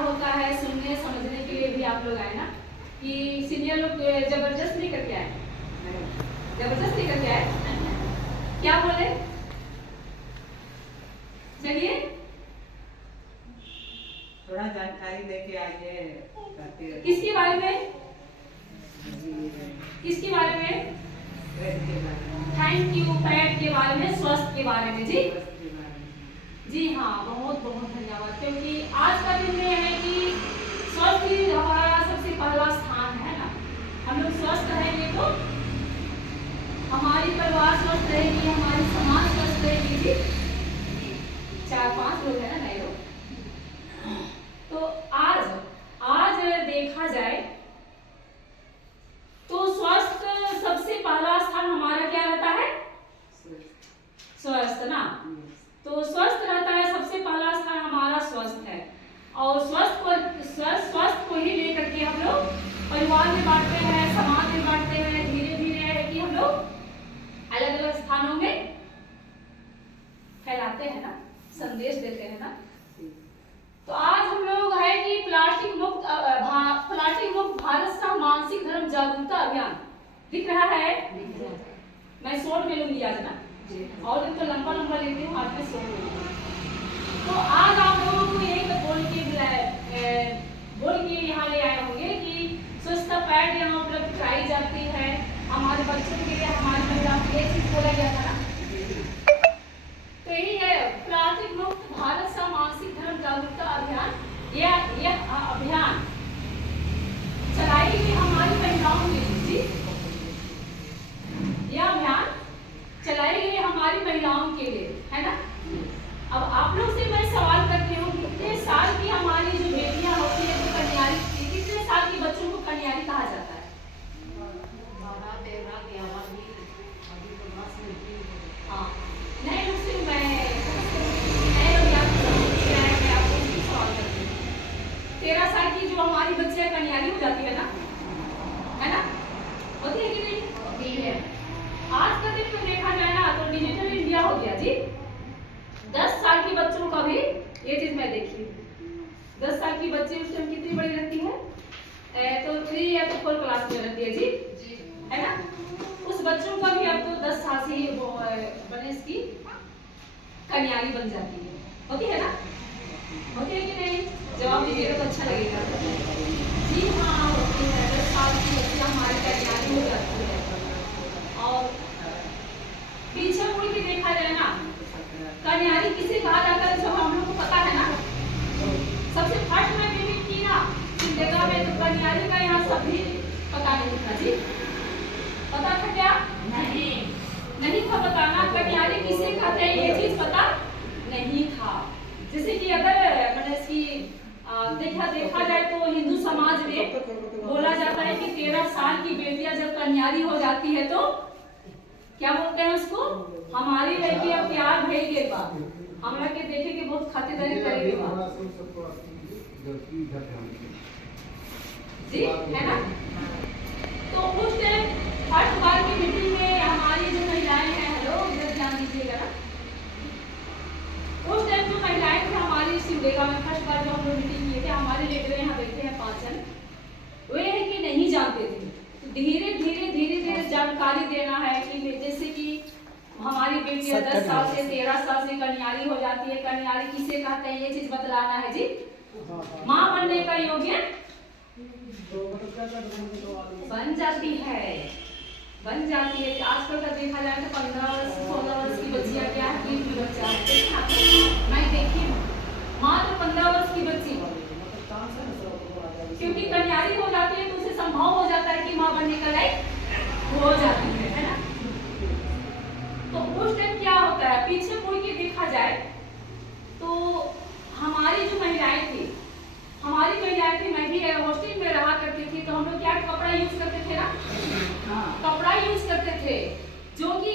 होता है सुनने समझने के लिए भी आप लोग आए ना, कि सीनियर लोग जबरदस्त नहीं करके आए, जबरदस्त नहीं करके आए, क्या बोले? चलिए थोड़ा जानकारी लेके आइए। किसके बारे में? किसके बारे में? Thank you. पैड के बारे में, स्वास्थ्य के बारे में। जी जी हाँ, बहुत बहुत धन्यवाद। क्योंकि आज का दिन में है कि स्वस्थ ही हमारा सबसे पहला स्थान है ना। हम लोग स्वस्थ रहेंगे तो हमारी परिवार स्वस्थ रहेगी, हमारी समाज स्वस्थ रहेगी। जी 4-5 लोग हैं ना, नए लोग। तो आज देखा जाए तो स्वस्थ सबसे पहला स्थान हमारा क्या रहता है? स्वस्थ ना। तो स्वस्थ रहता है, सबसे पहला स्थान हमारा स्वस्थ है। और स्वस्थ को ही लेकर के हम लोग परिवार में बांटते हैं, समाज में बांटते हैं। धीरे धीरे है कि हम लोग अलग अलग स्थानों में फैलाते हैं ना, संदेश देते हैं ना। तो आज हम लोग है कि प्लास्टिक मुक्त भारत का मानसिक धर्म जागरूकता अभियान दिख रहा है। मैं शॉर्ट में लूंगी आज ना, और तो लंबा लंबा लेती हूँ, आज में शॉर्ट लूंगी। तो आज आप लोगों को यही तो बोल के यहाँ ले आए होंगे कि स्वच्छता पैड यहाँ उपलब्ध कराई जाती है हमारे बच्चों के लिए, हमारे महिला के लिए। चीज बोला गया था ना, तो यही है प्लास्टिक मुक्त भारत का मानसिक धर्म जागरूकता अभियान। यह अभियान चलाएगी हमारी महिलाओं के लिए। यह अभियान चलाई गई हमारी महिलाओं के लिए, है ना। अब आप लोग से मैं सवाल करती हूँ, कितने साल की हमारी जो बेटियां होती है, तो कन्यारी, कितने साल के बच्चों को कन्यारी कहा जाता है? 12, 13, 11 भी अभी तो बस नहीं। हाँ, नए लोग से मैं नए लोग आपको सवाल करती हूँ। 13 साल की जो हमारी बच्चियां कन्यारी हो जाती है ना, होती है कि नहीं? होती है। आज का दिन में देखा जाए ना तो डिजिटल इंडिया हो गया जी। 10 साल के बच्चों का भी ये चीज मैं देखी। 10 साल की बच्ची उस टाइम कितनी बड़ी रहती है? तो 3 या तो 4 क्लास में रहती है जी, है ना। उस बच्चों का भी अब तो 10 साल से ही बने इसकी कन्यारी बन जाती है। होती है ना, होती है कि नहीं? जवाब दीजिएगा तो अच्छा लगेगा। जी हाँ, होती है। 10 साल की बच्ची हमारी कन्यारी हो जाती है। और पीछे मुड़ के देखा जाए ना, कन्यारी किसे कहा जाता है, सब हम लोग को पता है ना। सबसे फर्स्ट में भी की ना जगह में, तो कन्यारी का यहाँ सभी पता नहीं था जी। पता था क्या? नहीं था बताना। कन्यारी किसे कहते हैं ये चीज पता नहीं था। जैसे कि अगर मतलब इसकी देखा जाए तो हिंदू समाज में बोला जाता है कि 13 साल की बेटियां जब कन्यारी हो जाती है तो क्या बोलते हैं उसको? हमारी लड़की अब प्यार भइल के बाद हमरा के देखे के बहुत खातिरदारी करे के बाद जी, है ना। तो उस टाइम फर्स्ट बार की मीटिंग में हमारी जो महिलाएं हैं, हेलो इधर ध्यान दीजिएगा ना। उस टाइम जो महिलाएं थी हमारी सिमडेगा में, फर्स्ट बार जो हम लोग मीटिंग किए थे, हमारे लीडर यहाँ बैठे हैं 5 जन, वे है कि नहीं जानते थे। तो धीरे धीरे जानकारी देना है कि जैसे कि हमारी बेटियां 10 साल से 13 साल से कन्यारी हो जाती है। कन्यारी किसे कहते हैं ये चीज बतलाना है जी। माँ बनने का योग्य बन जाती है, बन जाती है। आजकल का देखा जाए तो 15 वर्ष 16 वर्ष की बच्चियां क्या है, की बच्चा है। मैं देखी मात्र 15 वर्ष की बच्ची, क्योंकि कन्यारी हो जाती है तो उसे संभव हो जाता है कि माँ बनने का लायक हो जाती है ना। तो उस टाइम क्या होता है, पीछे मुड़ के देखा जाए तो हमारी जो महिलाएं थी, मैं भी हॉस्टल में रहा करती थी, तो हम लोग क्या कपड़ा यूज करते थे ना, कपड़ा यूज करते थे। जो कि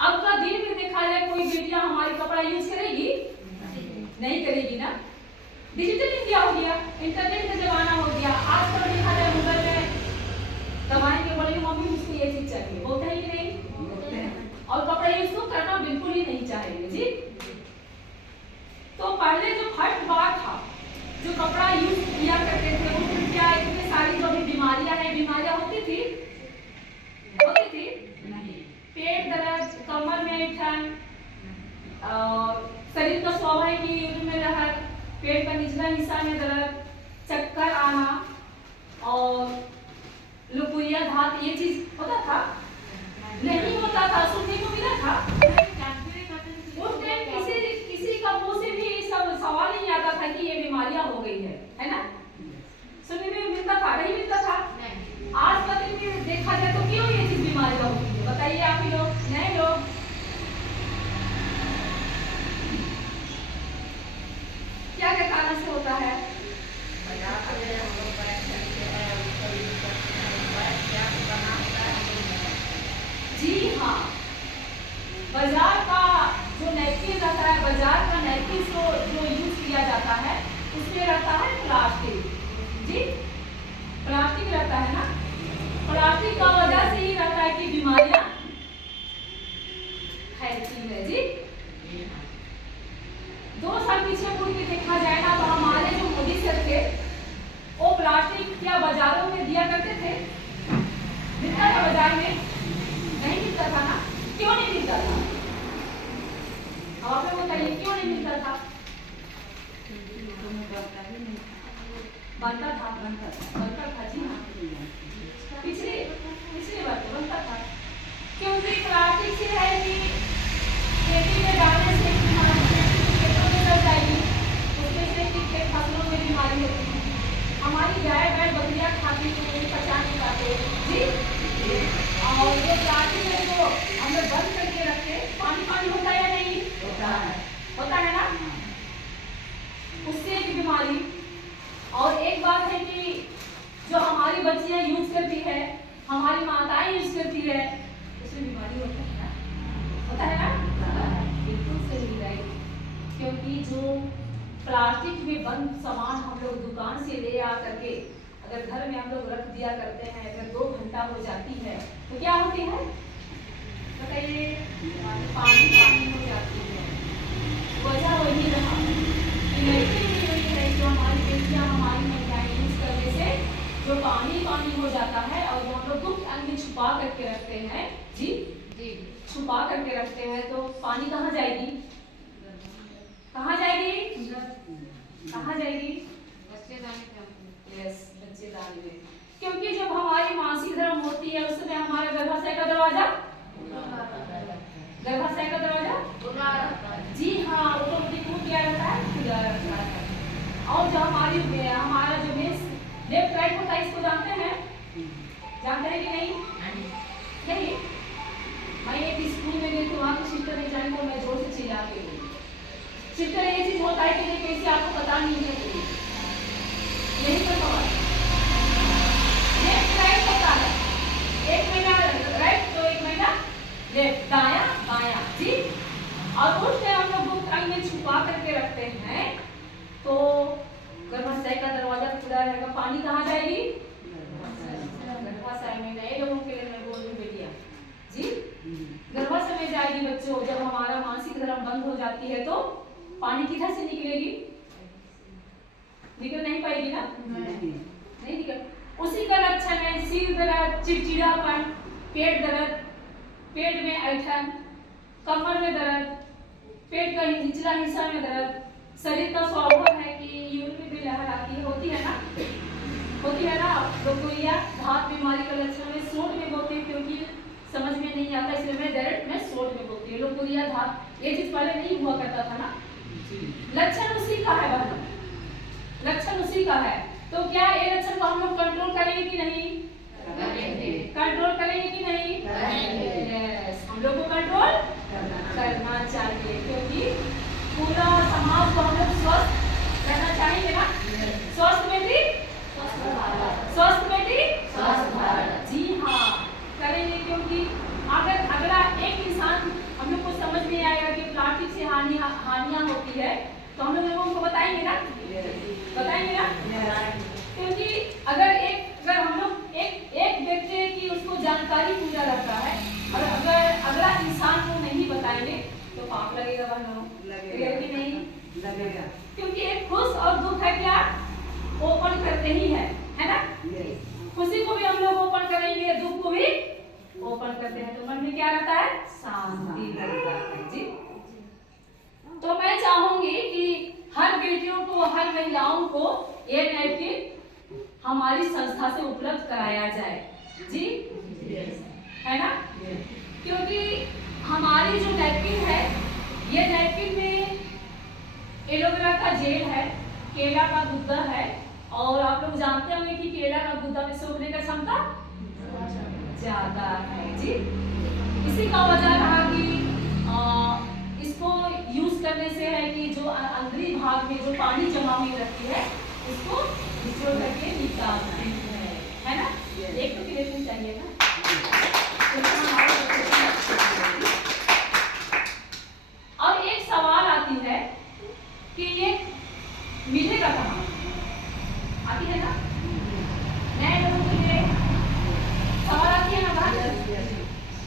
अब का दिन में देखा जाए कोई बेटियां हमारी कपड़ा यूज करेगी? नहीं करेगी ना। डिजिटल इंडिया हो गया, इंटरनेट का जमाना हो गया। आजकल देखा जाए मोबाइल में दबाएंगे, बोलेंगे मम्मी मुझको ये चीज चाहिए, बोलते हैं कि नहीं? और कपड़ा यूज तो करना बिल्कुल ही नहीं चाहेंगे जी। तो पहले जो फर्स्ट बार था निचला हिस्सा में दर्द, चक्कर आना और लुपुरिया धात, ये चीज होता था? नहीं होता था, सुनने को मिला था। उस टाइम किसी का मुंह से भी सब सवाल नहीं आता था कि ये बीमारियां हो गई है ना? सुनने में मिलता था, नहीं मिलता था? आज का दिन में देखा जाए तो क्यों ये चीज बीमारियां होती है? बताइए आप ही लोग, नए लोग। क्या क्या कारण से होता है? जी हाँ, बाजार का जो नैपकिन रहता है, बाजार का नैपकिन जो यूज किया जाता है उसमें रहता है प्लास्टिक। जी, प्लास्टिक रहता है ना? प्लास्टिक का वजह से ही रहता है कि बीमारियां फैलती है। जी, 2 साल पीछे मुड़ के देखा जाए ना तो हमारे जो मोदी सर थे वो प्लास्टिक क्या बाजारों में दिया करते थे? मिलता था बाजार में? नहीं मिलता था ना? क्यों नहीं मिलता था? अब आप लोग बताइए क्यों नहीं मिलता था? बनता था जी हाँ, पिछले बार तो बनता था, क्योंकि प्लास्टिक से है कि खेती में डालने से खेतों में चल जाएगी, उसमें से कि फसलों में बीमारी होती है। हमारी गाय बैल बकरियां खाती तो वही पचा नहीं पाते जी। और ये प्लास्टिक है जो हम लोग बंद करके रखते, पानी होता है या नहीं? होता है ना? उससे एक बीमारी। और एक बात है कि जो हमारी बच्चियां यूज करती है, हमारी माताएं यूज करती है, उससे बीमारी होता है ना? होता है ना? बिल्कुल सही, राइट। क्योंकि जो प्लास्टिक में बंद सामान हम लोग दुकान से ले आ करके अगर घर में हम लोग रख दिया करते हैं, अगर 2 घंटा हो जाती है तो क्या होती है? बताइए, पानी हो जाती है। वजह वही रहा कि जो हमारी बेटियां, हमारी महिलाएं यूज करने से जो पानी हो जाता है और जो हम लोग गुप्त अंग में छुपा करके रखते हैं जी, छुपा करके रखते हैं, तो पानी कहाँ जाएगी? कहाँ जाएगी? कहाँ जाएगी? यस, बच्चेदानी में। क्योंकि जब हमारी मासिक धर्म होती है उस समय हमारा गर्भाशय का दरवाजा जी हाँ, वो तो क्या रहता है? खुला रहता है। और जो हमारा जो लेफ्ट राइट होता है, इसको जानते हैं कि नहीं? नहीं। मैं एक स्कूल में गई तो वहाँ की सिस्टर ने जाने को मैं जोर से चिल्ला के बोली, सिस्टर ये चीज होता है कि नहीं, कैसे आपको पता नहीं है? यही तो सवाल। लेफ्ट राइट होता है, एक महीना राइट तो एक महीना लेफ्ट, दाया बाया जी। और उस टाइम हम लोग गुप्त अंग में छुपा करके रखते हैं तो गर्भाशय का दरवाजा खुला रहेगा, पानी कहाँ जाएगी? गर्भाशय में। नए लोगों के लिए मैं बोल रही हूँ बेटियां जी, गर्भाशय में जाएगी बच्चों। जब हमारा मासिक धर्म बंद हो जाती है तो पानी किधर से निकलेगी? निकल नहीं पाएगी ना? नहीं निकल। उसी का लक्षण है सिर दर्द, चिड़चिड़ापन, पेट दर्द, पेट में ऐंठन, कमर में दर्द, पेट का निचला हिस्सा में दर्द। शरीर का स्वभाव है कि यूरिन भी लहर आती होती है ना? लुपुरिया धात बीमारी का लक्षण में शॉर्ट में बोलते हैं, क्योंकि समझ में नहीं आता इसलिए मैं डायरेक्ट में शॉर्ट में बोलती हूँ। लुपुरिया धात, ये चीज पहले नहीं हुआ करता था ना? लक्षण उसी का है बहनों, लक्षण उसी का है। तो क्या ये लक्षण को हम लोग कंट्रोल करेंगे कि नहीं? कंट्रोल करेंगे कि नहीं? यस, हम लोग को कंट्रोल करना चाहिए, क्योंकि पूरा समाज को हम लोग स्वस्थ रहना चाहेंगे ना? स्वस्थ बेटी स्वस्थ बेटी स्वस्थ भारत। जी हाँ, करेंगे, क्योंकि अगर अगला एक इंसान हम लोग को समझ में आएगा कि प्लास्टिक से हानियां होती है तो हम लोगों को बताएंगे ना? क्योंकि अगर हम लोग एक व्यक्ति की उसको जानकारी पूरा रहता है और अगर अगला इंसान को नहीं बताएंगे तो पाप लगेगा बहनों, लगेगा कि नहीं? लगेगा। क्योंकि एक खुश और दुख है क्या ओपन करते ही है ना? खुशी को भी हम लोग ओपन करेंगे, दुख को भी ओपन करते हैं, तो मन में क्या रहता है? शांति रहता है जी। तो मैं चाहूंगी कि हर बेटियों को, हर महिलाओं को ये नैपकिन हमारी संस्था से उपलब्ध कराया जाए जी, है ना? क्योंकि हमारी जो नैपकिन है, ये नैपकिन में एलोवेरा का जेल है, केला का गुद्दा है, और आप लोग जानते होंगे कि केला का गुद्दा में सोखने का क्षमता ज्यादा है जी। इसी का वजह रहा कि इसको यूज करने से है कि जो अंदरी भाग में जो पानी जमा हुई रहती है उसको निचोड़ करके निकालना है ना? एक तो क्रिएशन चाहिए ना, और एक सवाल आती है कि ये मिलेगा कहाँ? आती है ना नए लोगों के लिए सवाल आती है ना बात,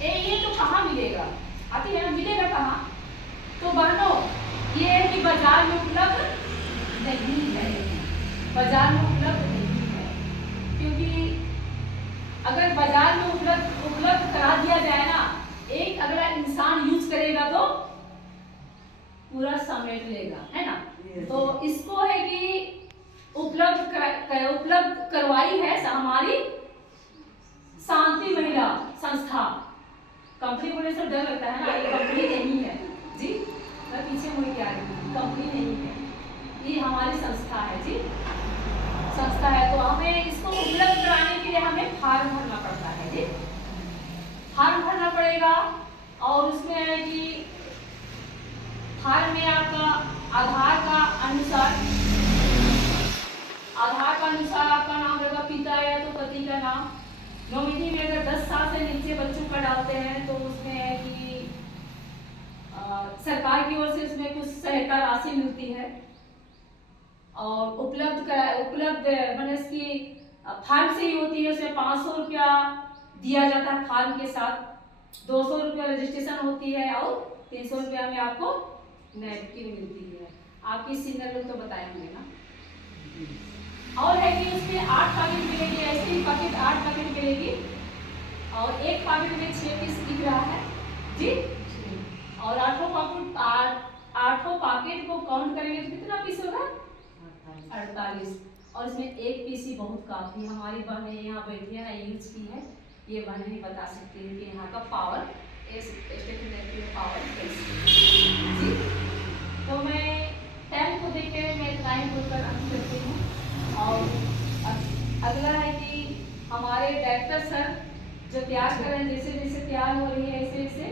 ये तो कहाँ मिलेगा? आती है ना, मिलेगा कहाँ? तो बहनों, ये है कि बाजार में उपलब्ध नहीं है, बाजार में उपलब्ध नहीं है। क्योंकि अगर बाजार में उपलब्ध करा दिया जाए ना, एक अगला इंसान यूज करेगा तो पूरा समेट लेगा, है ना? तो इसको है कि उपलब्ध करवाई है हमारी शांति महिला संस्था। कंपनी बोलने से डर लगता है ना, ये कंपनी नहीं है जी, मैं पीछे मुड़ के आ रही हूँ, कंपनी नहीं है, ये हमारी संस्था है जी, संस्था है। तो हमें इसको उपलब्ध कराने के लिए हमें फॉर्म भरना पड़ता है जी, फॉर्म भरना पड़ेगा। और उसमें है कि फॉर्म में आपका आधार का अनुसार आपका नाम रहेगा, पिता या तो पति का नाम। नॉमिनी में अगर 10 साल से नीचे बच्चों का डालते हैं तो उसमें है कि सरकार की ओर से उसमें कुछ सहायता राशि मिलती है। और उपलब्ध मैंने इसकी फॉर्म से ही होती है, उसमें 500 रुपया दिया जाता है फॉर्म के साथ, 200 रुपया रजिस्ट्रेशन होती है और 300 रुपया में आपको नैपकिन मिलती है। आपकी सीनियर लोग तो बताए होंगे ना। और है कि उसमें 8 पैकेट मिलेगी, ऐसे ही पैकेट 8 पैकेट मिलेगी, और एक पैकेट में 6 पीस दिख रहा है जी। और 8 पैकेट को काउंट करेंगे तो कितना पीस होगा? 48। और इसमें एक पीस ही बहुत काफी। हमारी बहनें यहाँ बैठी है, यूज की है, ये बहनें ही बता सकती हैं कि यहाँ का पावर पावर कैसे जी। तो मैं टाइम को देख के मैं इतना ही बोलकर अंत करती हूँ। और अगला है कि हमारे डायरेक्टर सर जो तैयार कर रहे हैं, जैसे जैसे तैयार हो रही है ऐसे ऐसे